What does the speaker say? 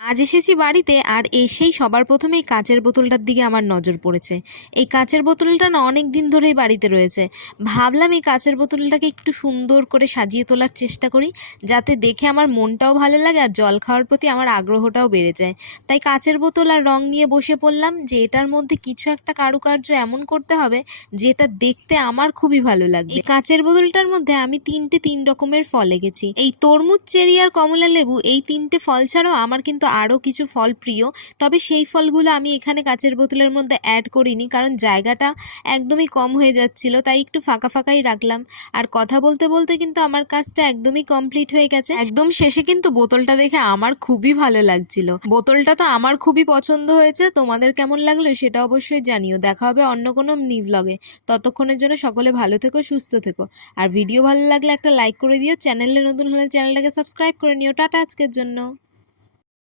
আজ এসেছি বাড়িতে আর এসেই সবার প্রথমেই কাচের বোতলটার দিকে আমার নজর পড়েছে। এই কাচের বোতলটা না অনেক দিন ধরেই বাড়িতে রয়েছে। ভাবলাম এই কাচের বোতলটাকে একটু সুন্দর করে সাজিয়ে তোলার চেষ্টা করি, যাতে দেখে আমার মনটাও ভালো লাগে আর জল খাওয়ার প্রতি আমার আগ্রহটাও বেড়ে যায়। তাই কাচের বোতল আর রং নিয়ে বসে পড়লাম যে এটার মধ্যে কিছু একটা কারুকার্য এমন করতে হবে যেটা দেখতে আমার খুবই ভালো লাগবে। এই কাচের বোতলটার মধ্যে আমি তিন রকমের ফল এঁকেছি। এই তরমুজ, চেরি আর কমলা লেবু, এই তিনটে ফল ছাড়াও আমার কিন্তু আরও কিছু ফল প্রিয়। তবে সেই ফলগুলো আমি এখানে কাচের বোতলের মধ্যে অ্যাড করিনি, কারণ জায়গাটা একদমই কম হয়ে যাচ্ছিল, তাই একটু ফাঁকা ফাঁকাই রাখলাম। আর কথা বলতে বলতে কিন্তু আমার কাজটা একদমই কমপ্লিট হয়ে গেছে। একদম শেষে কিন্তু বোতলটা দেখে আমার খুবই ভালো লাগছিল। বোতলটা তো আমার খুবই পছন্দ হয়েছে। তোমাদের কেমন লাগলো সেটা অবশ্যই জানিও। দেখা হবে অন্য কোনো মিনি ব্লগে। ততক্ষণের জন্য সকলে ভালো থেকো, সুস্থ থেকো। আর ভিডিও ভালো লাগলে একটা লাইক করে দিও। চ্যানেলে নতুন হলে চ্যানেলটাকে সাবস্ক্রাইব করে নিও। টাটা আজকের জন্য।